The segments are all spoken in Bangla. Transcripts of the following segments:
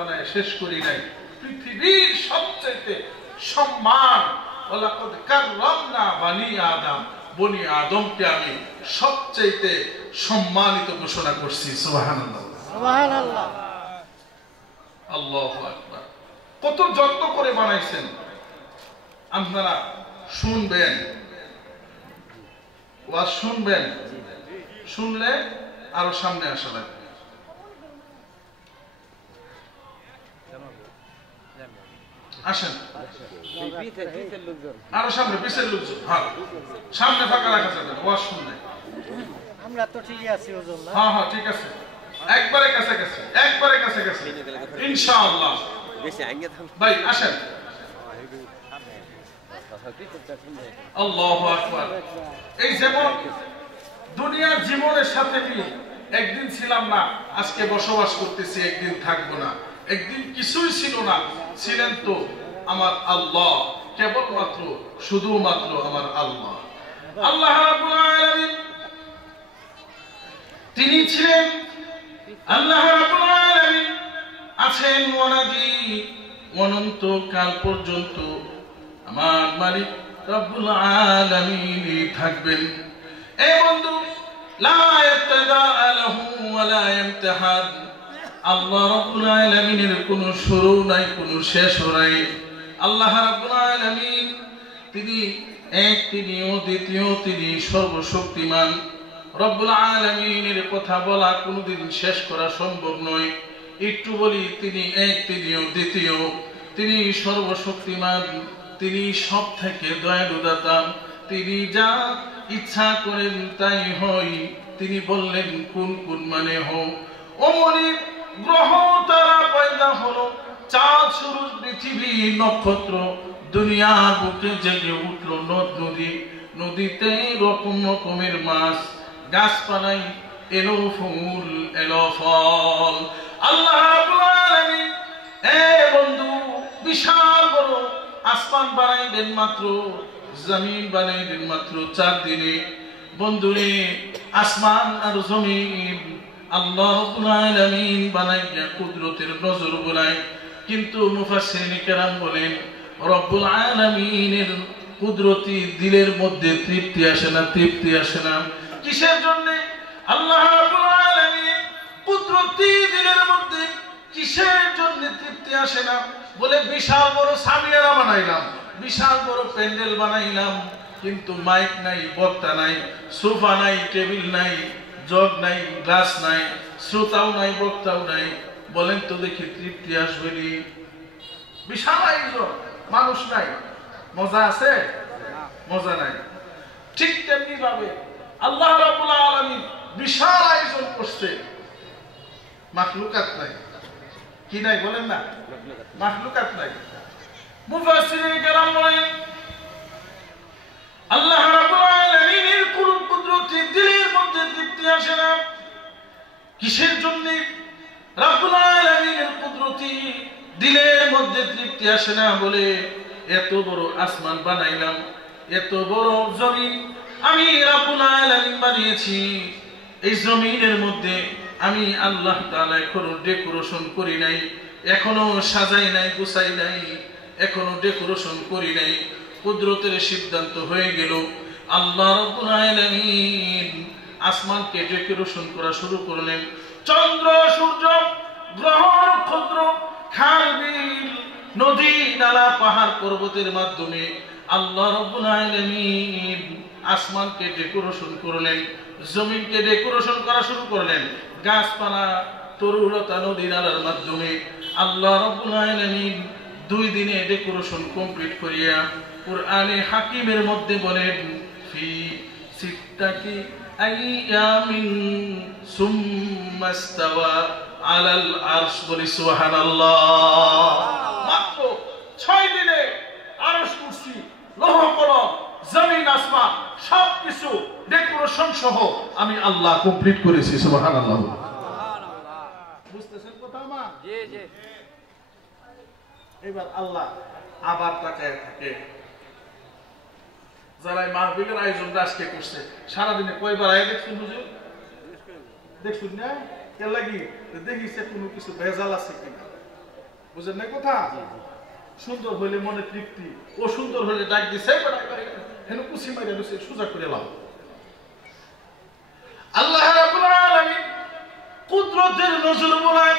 বানায় শেষ করি নাই। পৃথিবীর সবচেয়ে সম্মান ওয়ালাকাদ কাররামনা বানি আদম, বনি আদমকে আমি সবচেয়ে সম্মানিত ঘোষণা করছি। সুবহানাল্লাহ সুবহানাল্লাহ আল্লাহু আকবার। কত যত্ন করে বানাইছেন আপনারা। শুনবেন, ওয়াজ শুনবেন, শুনলে আরো সামনে আসা লাগবে। আসেন আরো সামনে, পিছের লোকজন সামনে ফাঁকা রাখা যাবে না ওয়াজ শুনলে। আমরা তো ঠিকই আছি হুজুর না? হ্যাঁ হ্যাঁ ঠিক আছে, একবারে কাছাকাছি, একবারে কাছাকাছি ইনশাআল্লাহ। ভাই আসেন। আল্লাহু আকবার। এই যেমন দুনিয়ার জীবনের সাথে মিল, একদিন ছিলাম না, আজকে বসবাস করতেছি, একদিন থাকবো না। একদিন কিছুই ছিল না, ছিলেন তো আমার আল্লাহ, কেবলমাত্র শুধুমাত্র আমার আল্লাহ। আল্লাহ রাব্বুল আলামিন তিনি ছিলেন, আল্লাহ রাব্বুল আলামিন আছেন অনাদি অনন্ত কাল পর্যন্ত। আমার মালিক রব্বুল আলামিন থাকবেন। এ বন্ধু, লা ইবতিদা লাহু ওয়া লা ইমতিহান। আল্লাহ রাব্বুল আলামিনের কোনো শুরু নাই, কোনো শেষও নাই। আল্লাহ রাব্বুল আলামিন তিনি এক, তিনি অদ্বিতীয়, তিনি সর্বশক্তিমান। রব্বুল আলামিনের কথা বলা কোনোদিন শেষ করা সম্ভব নয়। একটু বলি, তিনি এক, তিনি অদ্বিতীয়, তিনি সর্বশক্তিমান, তিনি সব থেকে দয়ালু দাতা। তিনি যা ইচ্ছা করেন তাই হয়। তিনি বললেন কোন কোন মানে হোক, অমনি গ্রহ তারা পয়দা হলো, চাঁদ সূরজ পৃথিবী নক্ষত্র দুনিয়ার বুকে জেগে উঠলো। নদ নদী, নদীতে রকম রকমের মাছ, গাছপালাই এলো ফুল, এলো ফল। আল্লাহ রাব্বুল আলামিন এ বন্ধু বিশাল বড় আসমান বানাইলেন মাত্র, জমিন বানাইলেন মাত্র 4 দিনে। বন্ধুরে, আসমান আর জমিন আল্লাহ রাব্বুল আলামিন বানাইয়া কুদরতের নজর বোলায়। কিন্তু মুফাসসিরিন কেরাম বলেন, রব্বুল আলামিনের কুদরতি দিলের মধ্যে তৃপ্তি আসে না, তৃপ্তি আসে না। কিসের জন্য আল্লাহ রাব্বুল আলামিন কুদরতি দিলের মধ্যে কিসের জন্য তৃপ্তি আসে না? বলে বিশাল বড় সামিয়ানা বানাইলাম, বিশাল বড় প্যান্ডেল বানাইলাম, কিন্তু মাইক নাই, বক্তা নাই, সোফা নাই, টেবিল নাই, জগ নাই, গ্লাস নাই, শ্রোতাও নাই, বক্তাও নাই। বলেন তো দেখি তৃপ্তি আসবে নি? বিশাল আয়োজন, মানুষ নাই, মজা আছে? মজা নাই। ঠিক তেমনি ভাবে আল্লাহ রাব্বুল আলামিন বিশাল আয়োজন করছে, মাখলুকাত নাই। কি নাই বলেন না? মাখলুকাত নাই। মুফাসসিরিন কেরাম বলেন, আল্লাহ রাব্বুল আলামিনের কুদরতি দিলের মধ্যে তৃপ্তি আসে না। কিসের জন্য রাব্বুল আলামিনের কুদরতি দিলের মধ্যে তৃপ্তি আসে না? বলে এত বড় আসমান বানাইলাম, এত বড় জমিন আমি রাব্বুল আলামিন বানিয়েছি। এই জমিনের মধ্যে আমি আল্লাহ তাআলা এখনো ডেকোরেশন করি নাই, এখনো সাজাই নাই, গুছাই নাই, এখনো ডেকোরেশন করি নাই। কুদরতের সিদ্ধান্ত হয়ে গেল, আল্লাহ রাব্বুল আলামিন আসমানকে ডেকোরেশন করা শুরু করলেন। চন্দ্র, সূর্য, গ্রহ, নক্ষত্র, খাল, বিল, নদী, নালা, পাহাড়, পর্বতের মাধ্যমে আল্লাহ রাব্বুল আলামিন আসমানকে ডেকোরেশন করলেন, জমিনকে ডেকোরেশন করা শুরু করলেন। গাছপালা, তরুলতা, নদী নালার মাধ্যমে আল্লাহ রাব্বুল আলামিন 2 দিনে ডেকোরেশন কমপ্লিট করিয়া কুরআনে হাকিমের মধ্যে বলেন, ফি সিত্তাতি আইয়ামিন সুম্মা ইস্তাওয়া আলাল আরশ। বলি সুবহানাল্লাহ। মাত্র 6 দিনে আরশ, কুরসি, লৌহ কলম, জমিন, আসমান সবকিছু ডেকোরেশন সহ আমি আল্লাহ কমপ্লিট করেছি। সুবহানাল্লাহ। বুঝতেছেন কথা আমার? জি জি। এবার আল্লাহ আবার তাকায় থাকে, যারা মাহফিলের আয়োজনটা আজকে করছে সারাদিনে কয়বার আয় দেখছেন হুজুর? দেখছেন না? কে লাগি দেখিছে কোনো কিছু ভেজাল আছে কিনা? বুঝেন না কথা? সুন্দর হইলে মনে তৃপ্তি, ও সুন্দর হইলে ডাক দিছে হেন কুচি মাইরা দিছে সোজা করে লাও। আল্লাহ রাব্বুল আলামিন কুদরতের নজর বোলায়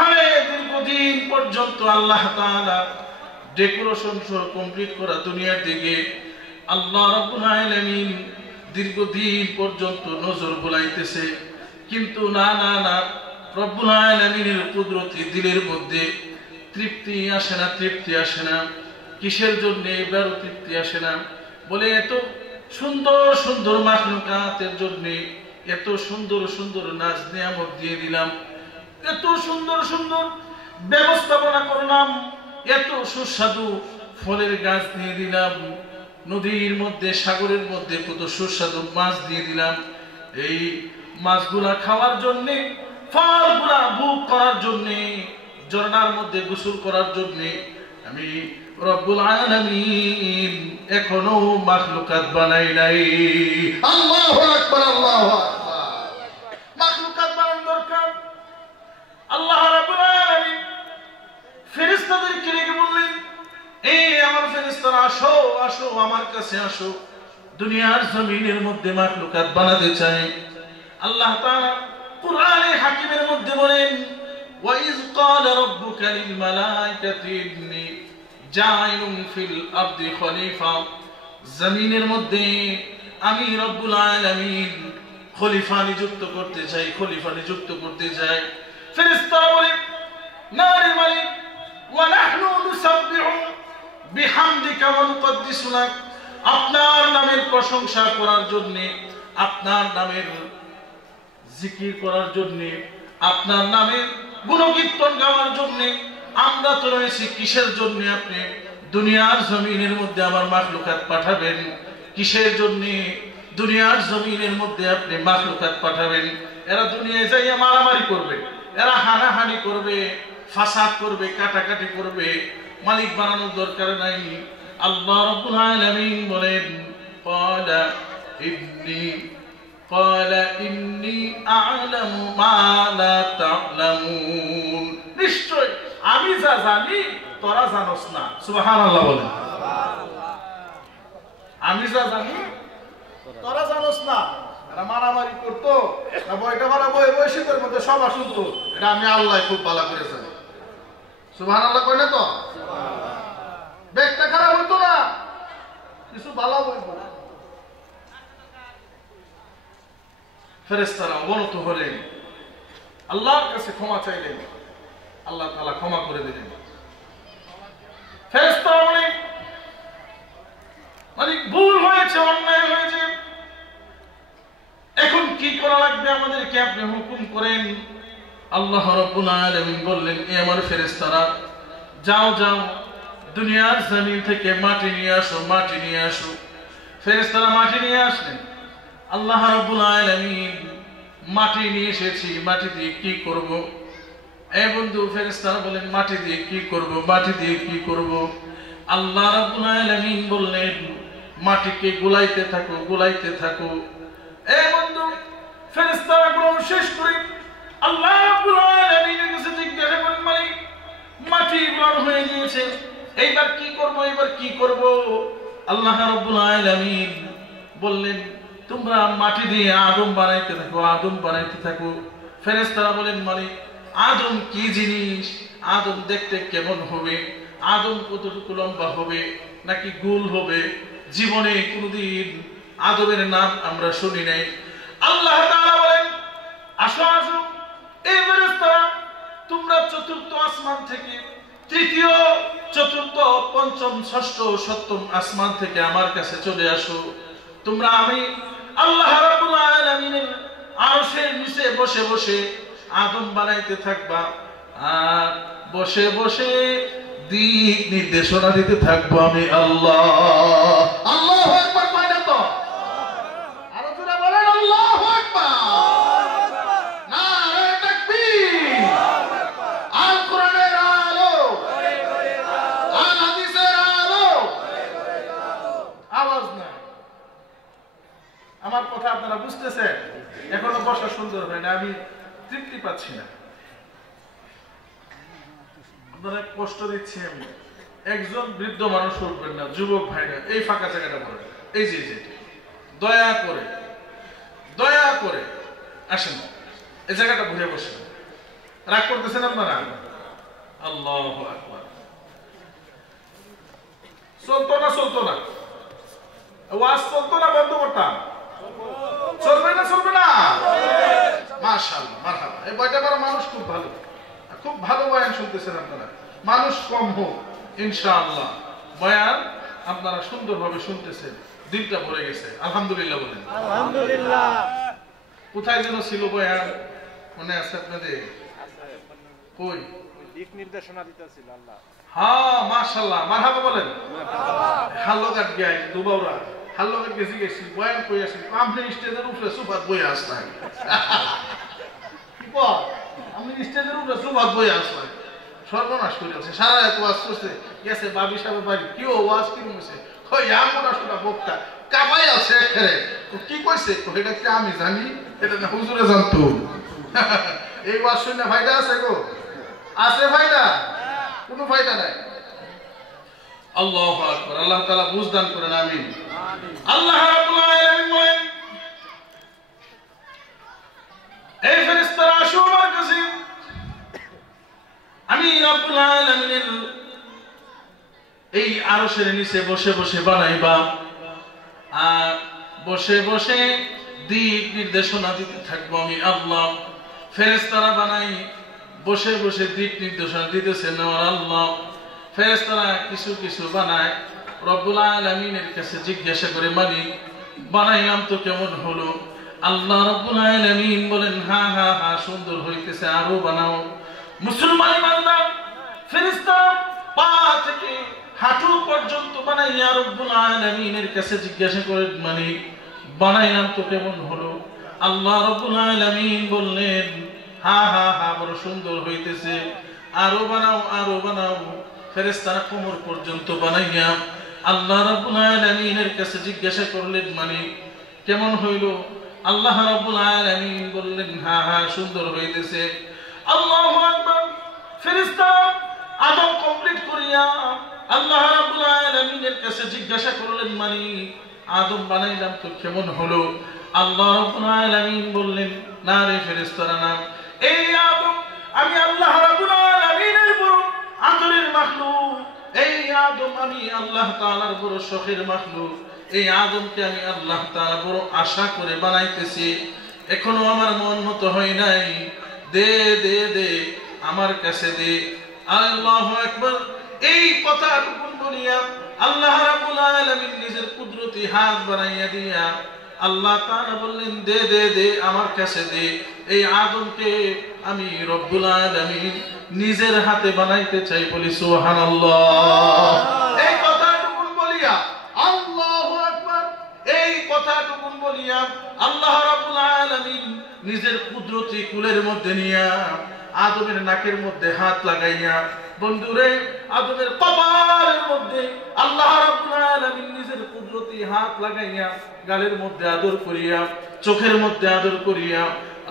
আরে দীর্ঘদিন পর্যন্ত আল্লাহ তাআলা ডেকোরেশন সহ কমপ্লিট করা দুনিয়ার দিকে আল্লাহ রাব্বুল আলামিন দীর্ঘদিন পর্যন্ত নজর বোলাইতেছে, কিন্তু না না না, রব্বুল আলামিনের কুদরতি দিলের মধ্যে তৃপ্তি আসে না, তৃপ্তি আসে না। কিসের জন্য এবারও তৃপ্তি আসে না? বলে এত সুন্দর সুন্দর মাখলুকাতের জন্য এত সুন্দর সুন্দর নাজ নিয়ামত দিয়ে দিলাম, এত সুন্দর সুন্দর ব্যবস্থাপনা করলাম, এত সুস্বাদু ফলের গাছ দিয়ে দিলাম, নদীর মধ্যে সাগরের মধ্যে কত সুস্বাদু মাছ দিয়ে দিলাম। এই মাছগুলা খাওয়ার জন্য, ফলগুলা ভোগ করার জন্য, ঝর্ণার মধ্যে গোসল করার জন্য আমি রব্বুল আলামিন এখনো মাখলুকাত বানাই নাই। আল্লাহু আকবার, আল্লাহু আকবার। মাখলুকাত বানানোর দরকার। আল্লাহ রাব্বুল আলামিন ফেরেশতাদেরকে ডেকে বললেন, এই আমার ফেরেশতারা আসো আসো, আমার কাছে আসো, দুনিয়ার জমিনের মধ্যে মাখলুকাত বানাতে চাই। আল্লাহ তাআলা কুরআনে হাকিমের মধ্যে বলেন, وَإِذْ قَالَ رَبُّكَ لِلْمَلَائِكَةِ إِنِّي جَاعِلٌ فِي الْأَرْضِ خَلِيفَةً, জমিনের মধ্যে আমি রব্বুল আলামিন খলিফা নিযুক্ত করতে চাই, খলিফা নিযুক্ত করতে চাই। ফেরেশতারা বলে, না রে মালিক, ওয়া নাহনু নুসাব্বিহু বিহামদিকা ওয়া নুকদ্দিসু লাক, আপনার নামের প্রশংসা করার জন্য, আপনার নামের জিকির করার জন্য, আপনার নামের গুণকীর্তন গাওয়ার জন্য আমরা তো রয়েছি। কিসের জন্য আপনি দুনিয়ার জমিনের মধ্যে আমার মাখলুকাত পাঠাবেন? কিসের জন্য দুনিয়ার জমিনের মধ্যে আপনি মাখলুকাত পাঠাবেন? এরা দুনিয়ায় যাইয়া মারামারি করবে, এরা হানাহানি করবে, ফাসাদ করবে, কাটাকাটি করবে, মালিক বানানোর দরকার নাই। আল্লাহ রাব্বুল আলামিন বলেন, قال إني أعلم ما لا تعلمون, নিশ্চয় আমি যা জানি তোরা জানোস না। সুবহানাল্লাহ বলেন। আমি যা জানি তোরা জানোস না। এরা মারামারি করতো, বইটা মারা বয়সীদের মধ্যে সব শুনতো, এটা আমি আল্লাহ খুব ভালো করে জানি। সুবহানাল্লাহ কই না তো? ব্যাগটা খারাপ হইতো না, কিছু ভালো হইতো না। ফেরেশতারা অবনত হলেন, আল্লাহর কাছে ক্ষমা চাইলেন, আল্লাহ তাআলা ক্ষমা করে দিলেন। ফেরেশতারা বলেন, মালিক ভুল হয়েছে, অন্যায় হয়েছে, এখন কি করা লাগবে আমাদেরকে আপনি হুকুম করেন। আল্লাহ রাব্বুল আলামিন বললেন, এ আমার ফেরেশতারা, যাও যাও দুনিয়ার জমিন থেকে মাটি নিয়ে আসো, মাটি নিয়ে আসো। ফেরেশতারা মাটি নিয়ে আসলেন। আল্লাহ রাব্বুল আলামিন, মাটি নিয়ে এসেছি, মাটি দিয়ে কি করব? এ বন্ধু, ফেরেশতারা বলেন, মাটি দিয়ে কি করব, মাটি দিয়ে কি করব? আল্লাহ রাব্বুল আলামিন বললেন, মাটিকে গুলাইতে থাকো, গুলাইতে থাকো। এ বন্ধু, ফেরেশতারা গুলো শেষ করে আল্লাহ রাব্বুল আলামিনের কাছে জিজ্ঞাসা করেন, মালিক মাটি গুলো হয়ে গিয়েছে, এইবার কি করব, এইবার কি করব? আল্লাহ রাব্বুল আলামিন বললেন, তোমরা মাটি দিয়ে আদম বানাইতে থাকো, আদম বানাইতে থাকো। ফেরেশতারা বলেন, মালিক আদম কি জিনিস? আদম দেখতে কেমন হবে? আদম কতটুকু লম্বা হবে, নাকি গোল হবে? জীবনে কোনদিন আদমের নাম আমরা শুনি নাই। আল্লাহ তাআলা বলেন, আসো আসো, এই ফেরেশতারা তোমরা চতুর্থ আসমান থেকে, তৃতীয়, চতুর্থ, পঞ্চম, ষষ্ঠ, সপ্তম আসমান থেকে আমার কাছে চলে আসো। তোমরা আমি আল্লাহ রাব্বুল আলামিনের আরশের নিচে বসে বসে আদম বানাইতে থাকবা, আর বসে বসে দিক নির্দেশনা দিতে থাকবো আমি আল্লাহ। আল্লাহু আকবার কয়টা তো? আরো জোরে বলেন আল্লাহু আকবার। নারে তাকবীর। আল কোরআনের আলো, আল হাদিসের আলো, আওয়াজ না। আমার কথা আপনারা বুঝতেছেন? এখনো বসা সুন্দর হয় না, আমি তৃপ্তি পাচ্ছি না। আপনারা কষ্ট দিচ্ছি আমি। একজন বৃদ্ধ মানুষ উঠবেন না, যুবক ভাইরা এই ফাঁকা জায়গাটা পড়ে, এই যে দয়া করে আসেন, এই জায়গাটা ঘুরে বসেন। রাগ করতেছেন আপনারা? আল্লাহু আকবার। চলতো না ওয়াজ চলতো না, বন্ধ করতাম? চলবে না? মাশাআল্লাহ, মারহাবা। এই বয়টা বড় মানুষ খুব ভালো বয়ান শুনতেছেন আপনারা। মানুষ কম হোক ইনশাআল্লাহ, বয়ান আপনারা সুন্দরভাবে শুনতেছেন, দিনটা ভরে গেছে। আলহামদুলিল্লাহ বলেন। আলহামদুলিল্লাহ। কোথায় যেন ছিল বয়ান, মনে আছে আপনাদের? কই? দিক নির্দেশনা দিতেছিল আল্লাহ। হ্যাঁ, মাশাআল্লাহ, মারহাবা বলেন। হাল্লগাট গায় দুবাউরা, হাল্লগাট গেছি বয়ান কই আসি, আপনি স্টেজের উপরে সুফাত বই আসলেন। কি কর? আমি স্টেজের উপরে সুফাত বই আসলেন, সর্বনাশ করে আছে। সারা রাত ওয়াজ করছে, গেছে বাবি সাহেবের বাড়ি, কি ওয়াজ কি হইছে? কই আমরা শুনা বক্তা কামাই আছে এখানে। কি কইছে? এটা কি আমি জানি? এটা না হুজুরে জানতো। এই ওয়াজ শুনে ফায়দা আছে গো? আছে ফায়দা? কোনো ফায়দা নাই। আল্লাহু আকবার। আল্লাহ তাআলা বুঝদান করেন, আমিন। আল্লাহ রাব্বুল আলামিন বলেন, এই ফেরেশতারা আসো আমার কাছে, আমি রাব্বুল আলামিনের এই আরশের নিচে বসে বানাইবা, আর বসে দিক নির্দেশনা দিতে থাকবো আমি আল্লাহ। ফেরেশতারা বানাই বসে দিক নির্দেশনা দিতেছেন আমার আল্লাহ। ফেরেশতারা কিছু বানায়, রব্বুল আলামিনের কাছে জিজ্ঞাসা করে, মালিক বানাইলাম তো কেমন হলো? আল্লাহ রব্বুল আলামিন বলেন, হ্যাঁ সুন্দর হইতেছে, আরো বানাও। মুসলমান বান্দা ফেরেশতা পা থেকে হাঁটু পর্যন্ত বানাইয়া রব্বুল আলামিনের কাছে জিজ্ঞাসা করে, মালিক বানাইলাম তো কেমন হলো? আল্লাহ রব্বুল আলামিন বললেন, হ্যাঁ বড় সুন্দর হইতেছে, আরো বানাও। ফেরেশতারা কোমর পর্যন্ত বানাইয়া আল্লাহ রাব্বুল আলামিনের কাছে জিজ্ঞাসা করলেন, মালিক কেমন হইল? আল্লাহ রাব্বুল আলামিন বললেন, হ্যাঁ সুন্দর হইতেছে। আল্লাহু আকবার। ফেরেশতা আদম কমপ্লিট করিয়া আল্লাহ রাব্বুল আলামিনের কাছে জিজ্ঞাসা করলেন, মালিক আদম বানাইলাম তো কেমন হলো? আল্লাহ রাব্বুল আলামিন বললেন, না রে ফেরেশতারা না, এই আদম আমি আল্লাহ রাব্বুল আলামিনের বড় আদরের মাখলুক, এই আদম আমি আল্লাহ তাআলার বড় শখের মাখলুক, এই আদমকে আমি আল্লাহ তাআলা বড় আশা করে বানাইতেছি, এখনো আমার মন মতো হয় নাই, দে আমার কাছে দে। আল্লাহু আকবার। এই কথাটুকু বলিয়া আল্লাহ রাব্বুল আলামিন নিজের কুদরতি হাত বানাইয়া দিয়া আল্লাহ তাআলা বললেন, দে আমার কাছে দে। এই আদমকে আমি রব্বুল আলামিন নিজের হাতে বানাইতে চাই, বলি সুবহানাল্লাহ। এই কথাটুকু বলিয়া আল্লাহু আকবার, এই কথাটুকু বলিয়া আল্লাহ রাব্বুল আলামিন নিজের কুদরতি কুলের মধ্যে নিয়া আদমের নাকের মধ্যে হাত লাগাইয়া, বন্ধুরে আদমের কপালের মধ্যে আল্লাহ রাব্বুল আলামিন নিজের কুদরতি হাত লাগাইয়া গালের মধ্যে আদর করিয়া, চোখের মধ্যে আদর করিয়া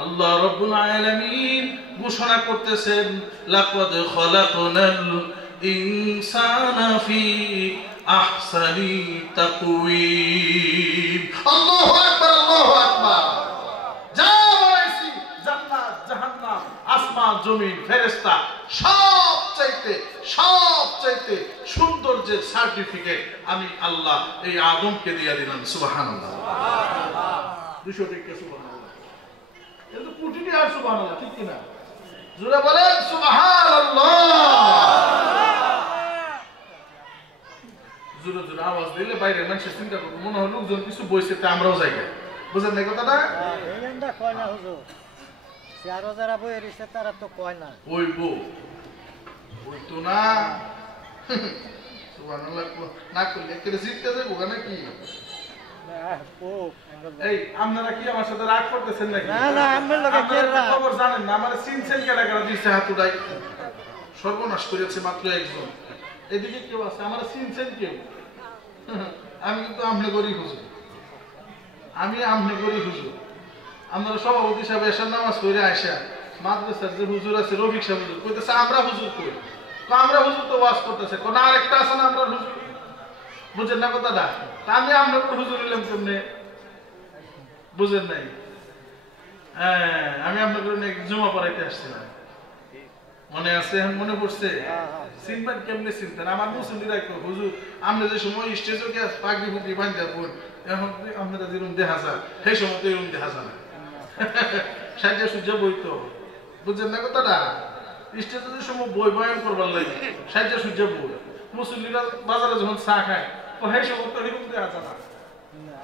আল্লাহ রাব্বুল আলামিন ঘোষণা করতেছেন, লাকাদ খালাকনাল ইনসানা ফি আহসানি তাকওয়িম। আল্লাহু আকবার, আল্লাহু আকবার। যা বলেছি, জান্নাত জাহান্নাম আসমান জমিন ফেরেশতা সবচাইতে সুন্দর যে সার্টিফিকেট আমি আল্লাহ এই আদমকে দিয়ে দিলাম। সুবহানাল্লাহ। 200 টাকা সুবহানাল্লাহ। এটা তো কোটি আর সুবহানাল্লাহ, ঠিক কি না? জোরে বলেন সুবহানাল্লাহ। জোরে আওয়াজ দিলে বাইরে মানুষ চিন্তা করবে, মনে হয় লোকজন কিছু বইছে, তা আমরাও যাই। বুঝেন না কথাটা? এই এন্ডা কয় না হুজুর, যারা যারা বই রইছে তারা তো কয় না। ওই তো না। সুবহানাল্লাহ না করলে কেটে জিততে যাবো নাকি? এই আপনারা কি আমার সাথে রাগ করতেছেন নাকি? না আমার লগে কে রাগ? খবর জানেন না, আমার সিনসেন কেডা দিছে হাত উঠাই, সর্বনাশ করেছে মাত্র একজন। এদিকে কেউ আছে আমার সিনসেন কেউ? আমি কিন্তু আমনে করি হুজুর, আপনারা সভাপতি সাহেব এসার নামাজ পড়ে আইসা মাদ্রাসার যে হুজুর আছে রফিক সাহেব হুজুর কইতেছে আমরা হুজুর কই, আমরা হুজুর তো ওয়াজ করতেছে কোন আরেকটা আছে না আমরা হুজুর বুঝেন না কথাটা তা আমি আমরা হুজুর এলাম কেমনে বুঝেন নাই হ্যাঁ আমি আপনাকে জমা পড়াইতে আসছিলাম মনে আছে এখন মনে পড়ছে চিনবেন কেমনে চিনতেন আমার মুসলিমরা হুজুর আমরা যে সময় স্টেজে গিয়ে পাগড়ি ফুগড়ি বাঁধতে পড়ি এখন আপনারা যেরকম দেখা যায় সেই সময় তো এরকম দেখা যায় না সাইডে সূর্য বই তো বুঝছেন না কথাটা স্টেজে যে সময় বই বয়ান করবার লাগে সাইডে সূর্য বই মুসলিমরা বাজারে যখন চা খায় তো সেই সময় তো এরকম দেখা যায় না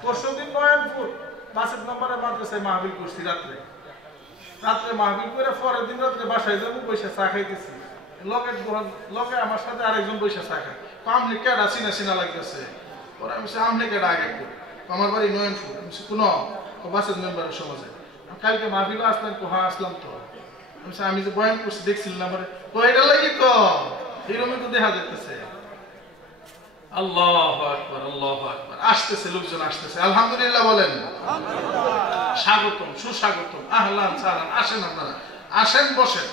পরশু দিন বয়ানপুর 5 নম্বরে মাদ্রাসায় মাহফিল করছি রাত্রে মাহফিল করে পরের দিন রাত্রে বাসায় যাবো বৈশা চা খাইতেছি লগে আমার সাথে আরেকজন বৈশা চা খায় আমলে কেডা চিনা চিনা লাগতেছে পরে আমি আমলে কেডা আগে আমার বাড়ি নয়নপুর আমি কোন বাসের মেম্বারের সমাজে কালকে মাহফিল আসলাম তো হ্যাঁ আসলাম তো আমি যে বয়ান করছি দেখছিলাম আমার কয়টা লাগি তো এরকমই তো দেখা যাইতেছে আল্লাহু আকবার আল্লাহু আকবার আসতেছে লোকজন আসতেছে আলহামদুলিল্লাহ বলেন স্বাগতম সুস্বাগতম আহলান সালাম আসেন আপনারা আসেন বসেন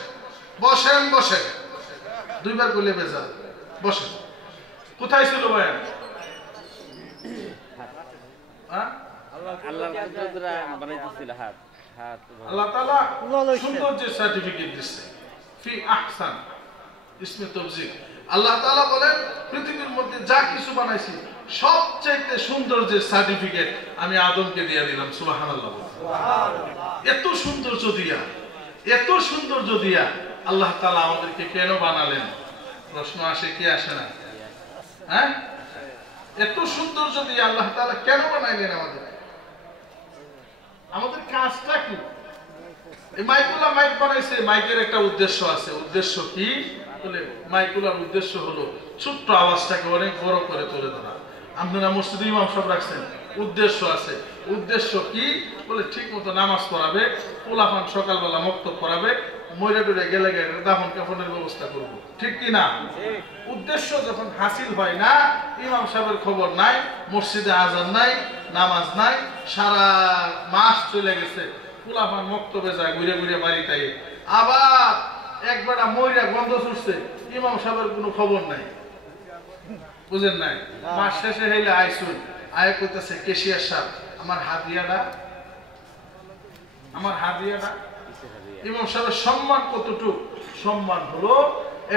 বসেন বসেন দুইবার কইলে বেজাল বসেন কোথায় ছিল বয়ান হ্যাঁ আল্লাহ তাআলা সুন্দর যে সার্টিফিকেট দিচ্ছে ফি আহসান ইসমে তাবজিক আল্লাহ তাআলা বলেন পৃথিবীর মধ্যে যা কিছু বানাইছি সবচেয়ে সুন্দর যে সার্টিফিকেট আমি আদমকে দিয়ে দিলাম সুবহানাল্লাহ এত সৌন্দর্য দিয়া আল্লাহ তাআলা আমাদেরকে কেন বানালেন প্রশ্ন আসে কি আসে না হ্যাঁ এত সৌন্দর্য দিয়ে আল্লাহ তাআলা কেন বানাইলেন আমাদের কাজটা কি এই মাইকুলা মাইক বানাইছে মাইকের একটা উদ্দেশ্য আছে উদ্দেশ্য কি বলে মাইকুলার উদ্দেশ্য হলো ছোট্ট আওয়াজটাকে অনেক বড় করে তুলে ধরা আপনারা মসজিদে ইমাম সাহেব রাখছেন উদ্দেশ্য আছে উদ্দেশ্য কি বলে ঠিক মতো নামাজ পড়াবে পোলাপান সকালবেলা মক্তব পড়াবে মইরা টুরে গেলে দাফন কাফনের ব্যবস্থা করব ঠিক কি না উদ্দেশ্য যখন হাসিল হয় না ইমাম সাহেবের খবর নাই মসজিদে আজান নাই নামাজ নাই সারা মাস চলে গেছে পোলাপান মক্তবে যায় ঘুরে ঘুরে বাড়িতে আবার একবারটা মইরা গন্ধ ছুটছে ইমাম সাহেবের কোনো খবর নাই বুঝেন নাই মাস শেষে হইলে আইসুন আয় কইতেছে কেশিয়ার সাহেব আমার হাদিয়াটা ইমাম সাহেবের সম্মান কতটুকু সম্মান হলো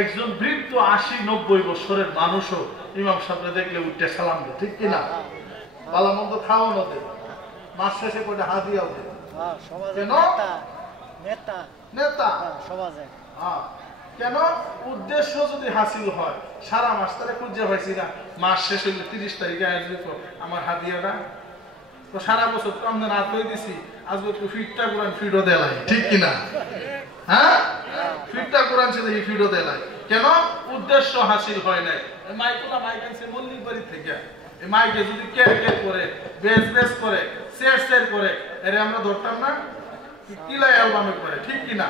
একজন বৃদ্ধ 80-90 বছরের মানুষও ইমাম সাহেবকে দেখলে উঠে সালাম দেয় ঠিক কিনা ভালো মন্দ খাওয়ানো দেয় মাস শেষে কয়টা হাদিয়াও দেয় নেতা সমাজে কেন উদ্দেশ্য যদি হাসিল হয় সারা মাস তারা খুঁজে পাইছি না মাস শেষ হইলে 30 তারিখে আসবে তো আমার হাদিয়াটা তো সারা বছর তো আমরা রাত হয়ে দিছি আজকে একটু ফিটটা কোরআন ফিডও দেলাই ঠিক কিনা হ্যাঁ ফিটটা কোরআন সে দেখি ফিডও দেলাই কেন উদ্দেশ্য হাসিল হয় নাই মাইকুলা মাইক আনছে মল্লিক বাড়ি থেকে এই মাইকে যদি কের করে বেস করে শের করে এরে আমরা ধরতাম না কিলাই অ্যালবামে করে ঠিক কিনা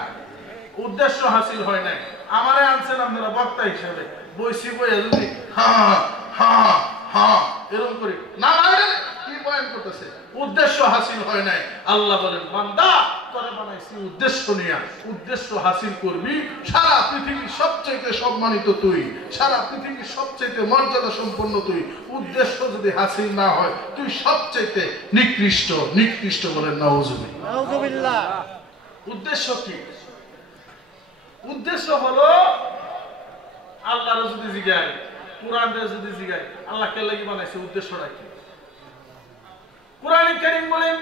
উদ্দেশ্য হাসিল হয় নাই আমারে আনছেন আপনারা বক্তা হিসেবে বইসি বইয়া যদি এরকম করি না কি বয়ান করতেছে উদ্দেশ্য হাসিল হয় নাই আল্লাহ বলেন বান্দা তোরে বানাইছি উদ্দেশ্য নিয়া উদ্দেশ্য হাসিল করবি সারা পৃথিবীর সবচেয়ে সম্মানিত তুই সারা পৃথিবীর সবচেয়ে মর্যাদা সম্পন্ন তুই উদ্দেশ্য যদি হাসিল না হয় তুই সবচেয়ে নিকৃষ্ট বলেন নাউজুবিল্লাহ উদ্দেশ্য কি উদ্দেশ্য হলো আল্লাহর যদি জিগায় কোরআনের যদি জিগায় আল্লাহ কে লাগি বানাইছে উদ্দেশ্যটা কি কোরআন কারীম বলেন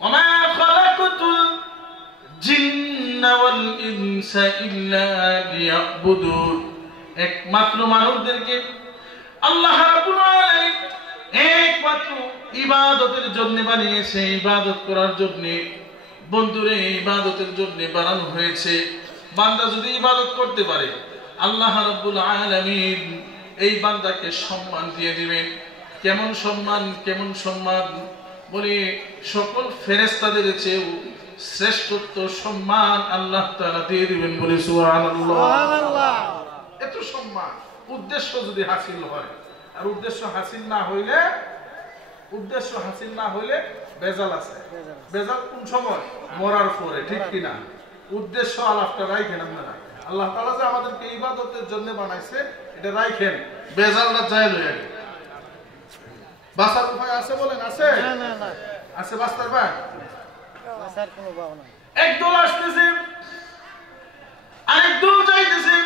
ওমা খালাকাতুল জিন্না ওয়াল ইনসা ইল্লা লিয়াবুদুন একমাত্র মানবদেরকে আল্লাহ রাব্বুল আলামিন একমাত্র ইবাদতের জন্য বানিয়েছে ইবাদত করার জন্য বন্ধুরে ইবাদতের জন্য বানানো হয়েছে বান্দা যদি ইবাদত করতে পারে আল্লাহ রাব্বুল আলামিন এই বান্দাকে সম্মান দিয়ে দিবেন কেমন সম্মান বলে সকল ফেরেশতাদের চেয়েও শ্রেষ্ঠত্ব সম্মান আল্লাহ তাআলা দিয়ে দিবেন বলে সুবহানাল্লাহ এত সম্মান উদ্দেশ্য যদি হাসিল হয় আর উদ্দেশ্য হাসিল না হইলে বেজাল আছে বেজাল কোন সময় মরার পরে ঠিক কিনা উদ্দেশ্য আলাপটা রাখেন আপনারা আল্লাহ তাআলা যে আমাদেরকে ইবাদতের জন্য বানাইছে এটা রাখেন, বেজালটা যায় লইয়া গেল। বাসার উপায় আছে বলেন? আছে? না না না, আছে বাস্তার ভাই? আসার কোনো ভাবনা। একদল আসতেছে, আরেকদল যাইতেছে,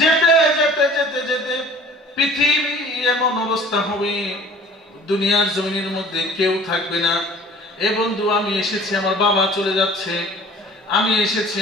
যেতে যেতে যেতে যেতে পৃথিবী এমন অবস্থা হবে, দুনিয়ার জমিনের মধ্যে কেউ থাকবে না। এ বন্ধু, আমি এসেছি, আমার বাবা চলে যাচ্ছে, আমি এসেছি